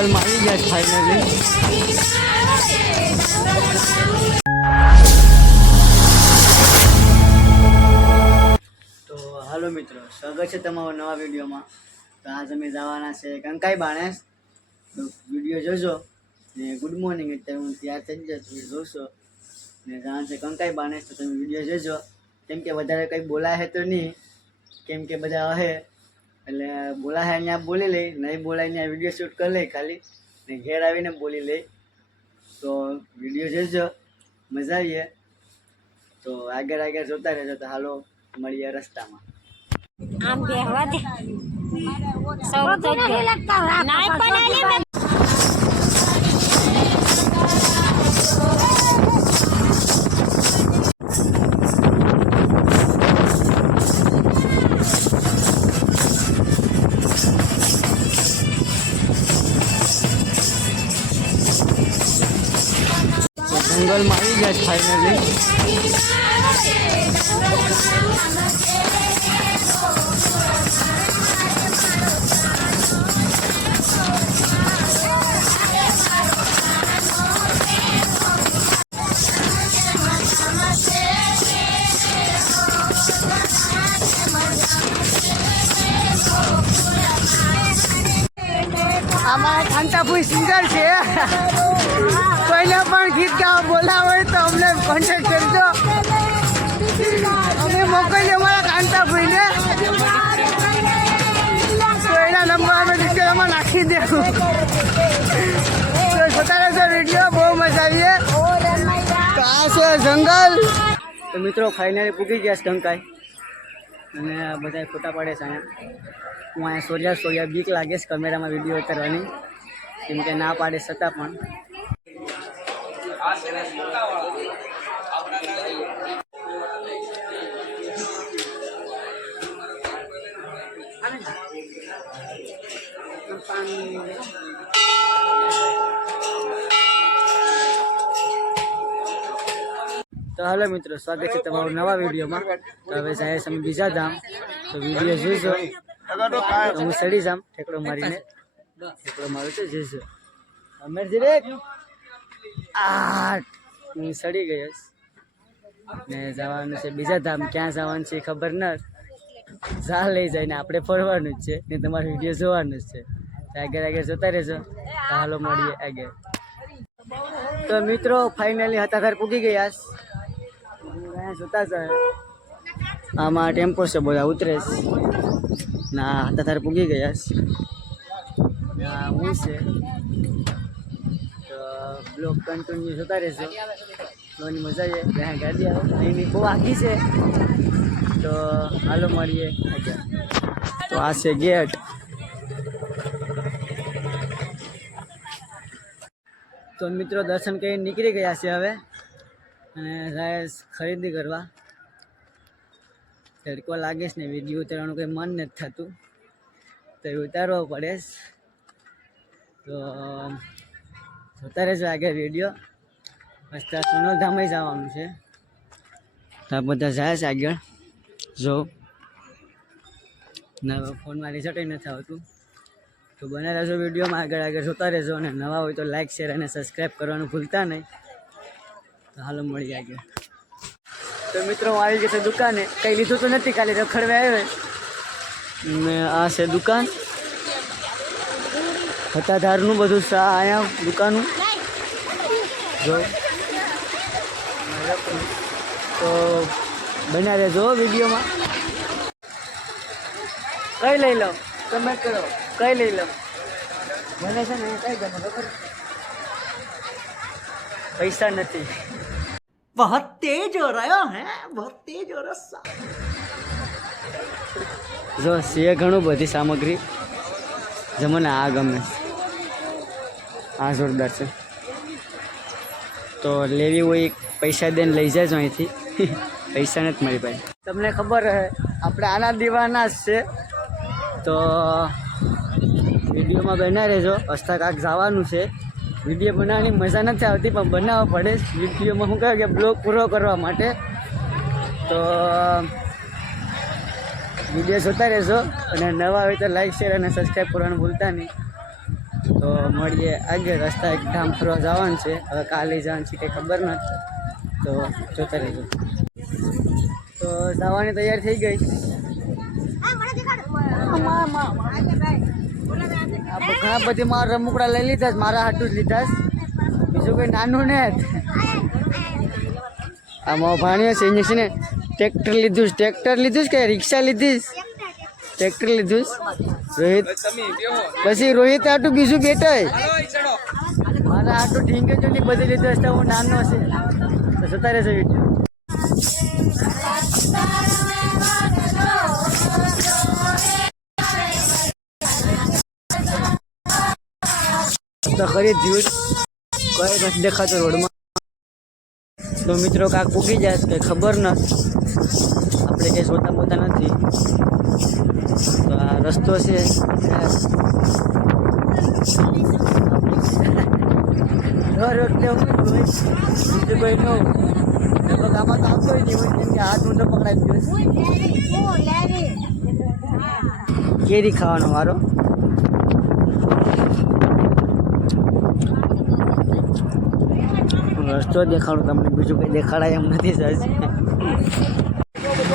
જંગલમાં આવી ગયા ફાઇનલી તો હાલો મિત્રો, સ્વાગત છે તમારો નવા વિડીયોમાં. તો આજ અમે જવાના છે કંકાઈ બાણેસ તો વીડિયો જોજો ને ગુડ મોર્નિંગ અત્યારે હું તૈયાર થઈ જાય તમે જોશો. ને જવાનું છે કંકાઈ બાણેસ તો તમે વીડિયો જોજો. કેમ કે વધારે કંઈ બોલાય તો નહીં. કેમ કે બધા હે એટલે બોલાય અહીંયા બોલી લઈ નહીં બોલાય ત્યાં વીડિયો શૂટ કરી લઈ ખાલી. ને ઘેર આવીને બોલી લઈ. તો વીડિયો જોજો મજા આવીએ. તો આગળ આગળ જોતા રહેજો તો હાલો મળીએ રસ્તામાં. આમ બેહવા દે. સૌ તો નાય પણ જંગલમાં આવી ગયા ફાઇનલી જંગલ. તો મિત્રો ફાઇનલી પૂકી ગયા કંકાઈ અને આ બધા ફોટા પાડે છે અહીંયા. હું અહીંયા સોર્યા સોર્યા બીક લાગે છે કેમેરામાં વીડિયો ઉતારવાની. કેમ કે ના પાડે છતાં પણ. તો હાલો મિત્રો, સ્વાગત છે તમારું નવા વિડીયોમાં. તો હવે જાય અમે બીજા ધામ. તો વીડિયો જોઈશો. હું સડી જામ ઠેકડો મારીને. ઠેકડો મારું તો જોઈશો. અમે જીરે આઠ. હું સડી ગયો ને જવાનું છે બીજા ધામ. ક્યાં જવાનું છે ખબર ન જા લઈ જઈને આપણે ફરવાનું જ છે, ને તમારો વીડિયો જોવાનું જ છે. આગળ આગળ જોતા રહેજો. હાલો મળીએ આગળ. તો મિત્રો ફાઇનલી હતાધાર પૂગી ગયા છે. જોતા જાય આમાં ટેમ્પો છે બધા, ઉતરે ના ના તારે પૂગી ગયા છે. હું છે. તો બ્લોક કન્ટિન્યુ જોતા રહેશે જોવાની મજા છે ત્યાં ગાડી આવે. અહીંની બહુ આખી છે. તો હાલો મળીએ. તો આ છે ગેટ. તો મિત્રો દર્શન કરી નીકળી ગયા છે હવે. અને જાય ખરીદી કરવા. તડકો લાગે છે ને, વીડિયો ઉતારવાનું કંઈ મન નથી થતું. તો એ ઉતારવો પડે. તો જોતા જ આગળ વીડિયો. મસ્ત સોનલધામે જવાનું છે. તો આ બધા જાય છે આગળ. જો. નવા ફોનમાં રિઝલ્ટ નથી આવતું. તો બને રહેજો વિડીયોમાં આગળ આગળ જોતા રહેજો અને નવા હોય તો લાઈક શેર અને સબસ્ક્રાઈબ કરવાનું ભૂલતા નહીં. હાલો, મળી આગળ. તો મિત્રો, હું આવી ગયો છે દુકાને. કંઈ લીધું તો નથી, કાલે રખડવે આવ્યો ને આ છે દુકાન. હતાધારનું બધું છે આ અહીંયા દુકાનું જો. તો બનાવે રહેજો વિડીયોમાં. કઈ લઈ લો? તમે કરો. કઈ લઈ લો? મને છે ને કઈ ગમે, ખબર પૈસા નથી बहुत तेज हो रहा है बहुत तेज हो रहा જો છે ઘણું બધી સામગ્રી જે મને આ ગમે આ જોરદાર છે તો લેવી હોય પૈસા દઈને લઈ જાજો અહીંથી પૈસા નથી મારી પાસે તમને ખબર હે આપણે આના દીવાના જ છે તો વિડીયોમાં બના રહેજો હસતા કાંક જવાનું છે વીડિયો બનાવવાની મજા નથી આવતી પણ બનાવવા પડે વિડીયોમાં શું કહે કે બ્લોગ પૂરો કરવા માટે તો વીડિયો જોતા રહેજો અને નવા હોય તો લાઈક શેર અને સબસ્ક્રાઈબ કરવાનું ભૂલતા નહીં તો મળીએ આગળ રસ્તા એક ધામ ફરવા જવાનું છે હવે કાલે જવાનું છે કંઈ ખબર નથી તો જોતા રહેજો તો જવાની તૈયાર થઈ ગઈ આપણે ઘણા બધી મારા રમકડા લઈ લીધા મારા હાટું જ લીધા બીજું કોઈ નાનું ને આમાં ભાણ્યો છે અહીંયા છે ને ટ્રેક્ટર લીધું ટ્રેક્ટર લીધું કે રિક્ષા લીધી ટ્રેક્ટર લીધું રોહિત. પછી રોહિત આટું બીજું બેઠા મારા આટું ઢીંગે જો બધી લીધું હું નાનો છે. જતા રહેશે તો ખરી ધ્યુજ કઈ નથી દેખાતો રોડમાં. તો મિત્રો કાંક પૂકી જાય કંઈ ખબર ન આપણે કંઈ જોતા પોતા નથી. તો આ રસ્તો છે. બીજું કોઈ કહું આમાં તો આવતો નહીં હોય કેમ કે હાથ ઊંધો પકડાઈ ગયો કેરી ખાવાનો મારો રસ્તો દેખાડું, તમને બીજું કંઈ દેખાડાય એમ નથી સાહેબ.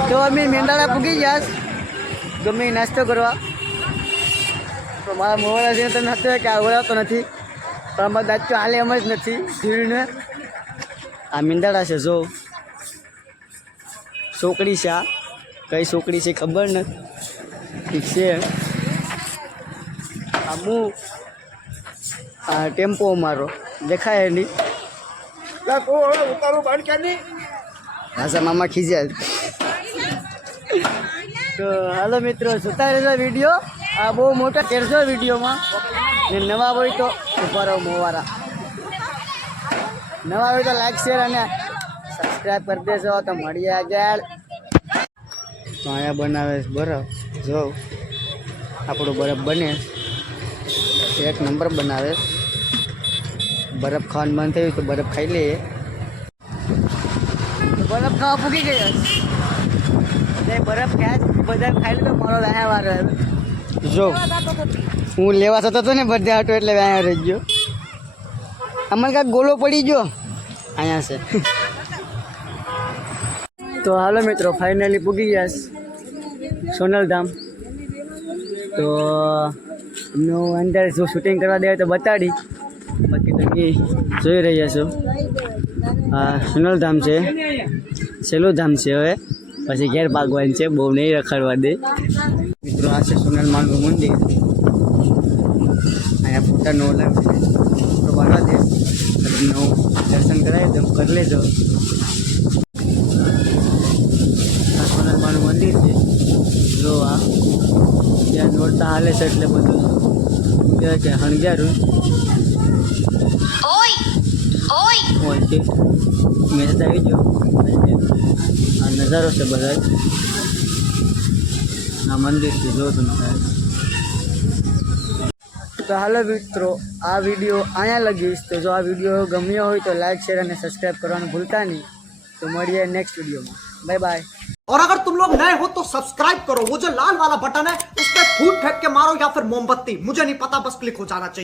તો અમે મેંદાળા પૂગી ગયા ગમે નાસ્તો કરવા. તો મારા મોવાળા છે તો નાસ્તો કે આવડાવતો નથી. પણ અમારા દાંત હાલે એમ જ નથી ધીરને આ મેંદાળા છે, જો. છોકરી છે આ. કઈ છોકરી છે ખબર નથી છે. આ હું આ ટેમ્પો મારો દેખાય નહીં હાસા મામા ખીજ્યા તો હાલો મિત્રો જોતા રહેતા વીડિયો આ બહુ મોટા તેરસો વિડીયોમાં. ને નવા હોય તો ઊભા રહો મોવારા. નવા હોય તો લાઈક શેર અને સબસ્ક્રાઈબ કરી દેજો. તો મળીએ આગળ. તો અહીંયા બનાવે છે બરફ. જો આપણો બરફ બને. એક નંબર બનાવે. બરફ ખાવાનું મન થયું તો બરફ ખાઈ લઈએ. બરફ ખાવા ફૂકી ગયો. એટલે બરફ ક્યાં બધા ખાઈ લીધો, મારો વ્યાયા વાર જો, હું લેવા થતો હતો ને બધે આટો એટલે વ્યાયા રહી ગયો. અમારે કાંઈક ગોલો પડી ગયો. અહીંયા છે. તો હાલો મિત્રો ફાઇનલી પૂગી ગયા સોનલધામ. તો એમનું અંદર જો શૂટિંગ કરવા દે તો બતાડી. બાકી તમે જોઈ રહ્યા છો. આ સોનલધામ છે. છેલ્લું ધામ છે હવે. પછી ઘેર ભાગવાન છે, બહુ નહીં રખડવા દે. મિત્રો, આ છે સોનલ માનું મંદિર. અહીંયા ફોટાનો ઓલા ફોટો પાડવા દે તમને દર્શન કરાવી દઉં કરી લેજો. આ સોનલ માનું મંદિર છે. જો આ ત્યાં નોરતા હાલે છે એટલે બધું. કહેવાય કે હણગ્યારું હોય છે મેં તો આવી ગયો આ નજારો છે બધા આ મંદિર છે જો તમે સાહેબ તો હાલો મિત્રો આ વિડીયો અહીંયા લગીશ તો જો આ વિડીયો ગમ્યો હોય તો લાઈક શેર અને સબસ્ક્રાઈબ કરવાનું ભૂલતા નહીં તો મળીએ નેક્સ્ટ વિડીયોમાં બાય બાય और अगर तुम लोग नए हो तो सब्सक्राइब करो वो जो लाल वाला बटन है उस पर फूट फेंक के मारो या फिर मोमबत्ती मुझे नहीं पता बस क्लिक हो जाना चाहिए